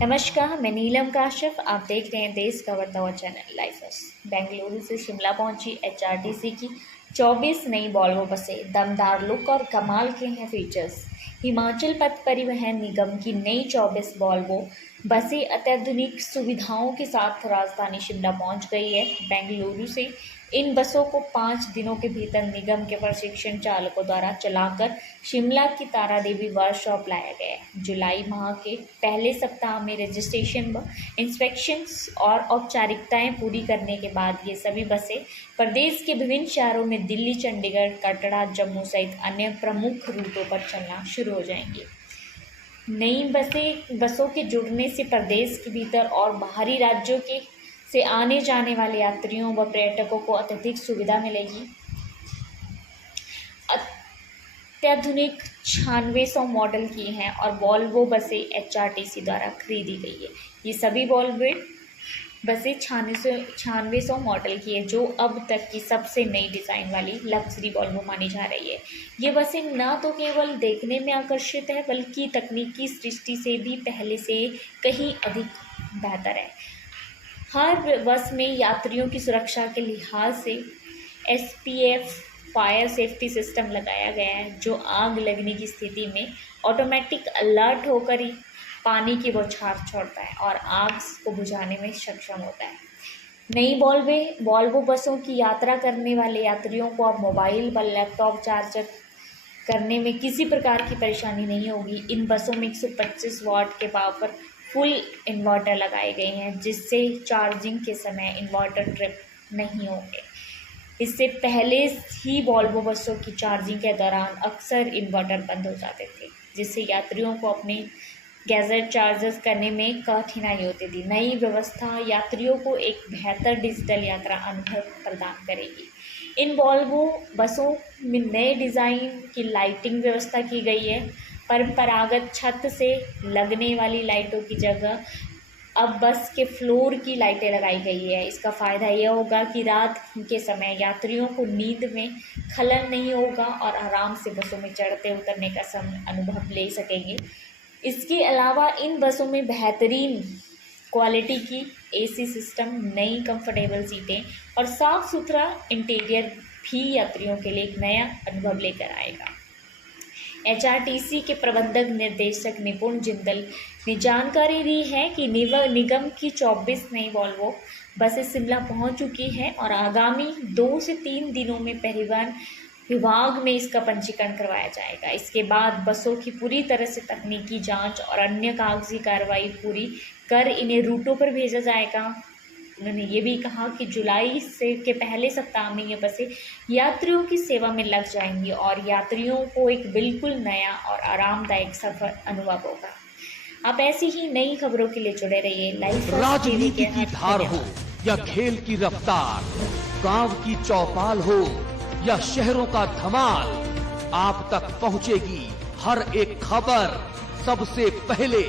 नमस्कार, मैं नीलम काश्यप। आप देख रहे हैं देश का बढ़ता हुआ चैनल लाइव फर्स्ट। बेंगलुरु से शिमला पहुंची एचआरटीसी की 24 नई वॉल्वो बसें। दमदार लुक और कमाल के हैं फीचर्स। हिमाचल पथ परिवहन निगम की नई 24 वॉल्वो बसें अत्याधुनिक सुविधाओं के साथ राजधानी शिमला पहुंच गई है। बेंगलुरु से इन बसों को 5 दिनों के भीतर निगम के प्रशिक्षण चालकों द्वारा चलाकर शिमला की तारा देवी वर्कशॉप लाया गया है। जुलाई माह के पहले सप्ताह में रजिस्ट्रेशन व इंस्पेक्शंस और औपचारिकताएं पूरी करने के बाद ये सभी बसें प्रदेश के विभिन्न शहरों में दिल्ली, चंडीगढ़, कटरा, जम्मू सहित अन्य प्रमुख रूटों पर चलना शुरू हो जाएंगी। नई बसों के जुड़ने से प्रदेश के भीतर और बाहरी राज्यों के से आने जाने वाले यात्रियों व पर्यटकों को अत्यधिक सुविधा मिलेगी। अत्याधुनिक 9600 मॉडल की हैं और वॉल्वो बसें एचआरटीसी द्वारा खरीदी गई है। ये सभी वॉल्वो बसें 9600 मॉडल की है, जो अब तक की सबसे नई डिज़ाइन वाली लग्जरी वॉल्वो मानी जा रही है। ये बसें न तो केवल देखने में आकर्षित है, बल्कि तकनीकी दृष्टि से भी पहले से कहीं अधिक बेहतर है। हर बस में यात्रियों की सुरक्षा के लिहाज से SPF फायर सेफ्टी सिस्टम लगाया गया है, जो आग लगने की स्थिति में ऑटोमेटिक अलर्ट होकर ही पानी की बौछार छोड़ता है और आग को बुझाने में सक्षम होता है। नई वॉल्वो बसों की यात्रा करने वाले यात्रियों को अब मोबाइल व लैपटॉप चार्जर करने में किसी प्रकार की परेशानी नहीं होगी। इन बसों में 125 वाट के पावर फुल इन्वर्टर लगाए गए हैं, जिससे चार्जिंग के समय इन्वर्टर ट्रिप नहीं होंगे। इससे पहले ही वॉल्वो बसों की चार्जिंग के दौरान अक्सर इन्वर्टर बंद हो जाते थे, जिससे यात्रियों को अपने गैजेट चार्जर्स करने में कठिनाई होती थी। नई व्यवस्था यात्रियों को एक बेहतर डिजिटल यात्रा अनुभव प्रदान करेगी। इन वॉल्वो बसों में नए डिज़ाइन की लाइटिंग व्यवस्था की गई है। परंपरागत छत से लगने वाली लाइटों की जगह अब बस के फ्लोर की लाइटें लगाई गई है। इसका फ़ायदा यह होगा कि रात के समय यात्रियों को नींद में खलल नहीं होगा और आराम से बसों में चढ़ते उतरने का अनुभव ले सकेंगे। इसके अलावा इन बसों में बेहतरीन क्वालिटी की AC सिस्टम, नई कंफर्टेबल सीटें और साफ़ सुथरा इंटीरियर भी यात्रियों के लिए एक नया अनुभव लेकर आएगा। एचआरटीसी के प्रबंधक निर्देशक निपुण जिंदल ने जानकारी दी है कि निगम की 24 नई वॉल्वो बसें शिमला पहुंच चुकी हैं और आगामी 2 से 3 दिनों में परिवहन विभाग में इसका पंजीकरण करवाया जाएगा। इसके बाद बसों की पूरी तरह से तकनीकी जांच और अन्य कागजी कार्रवाई पूरी कर इन्हें रूटों पर भेजा जाएगा। उन्होंने ये भी कहा कि जुलाई के पहले सप्ताह में ये बसें यात्रियों की सेवा में लग जाएंगी और यात्रियों को एक बिल्कुल नया और आरामदायक सफर अनुभव होगा। आप ऐसी ही नई खबरों के लिए जुड़े रहिए लाइव। राजनीति की धार हो या खेल की रफ्तार, गांव की चौपाल हो या शहरों का धमाल, आप तक पहुंचेगी हर एक खबर सबसे पहले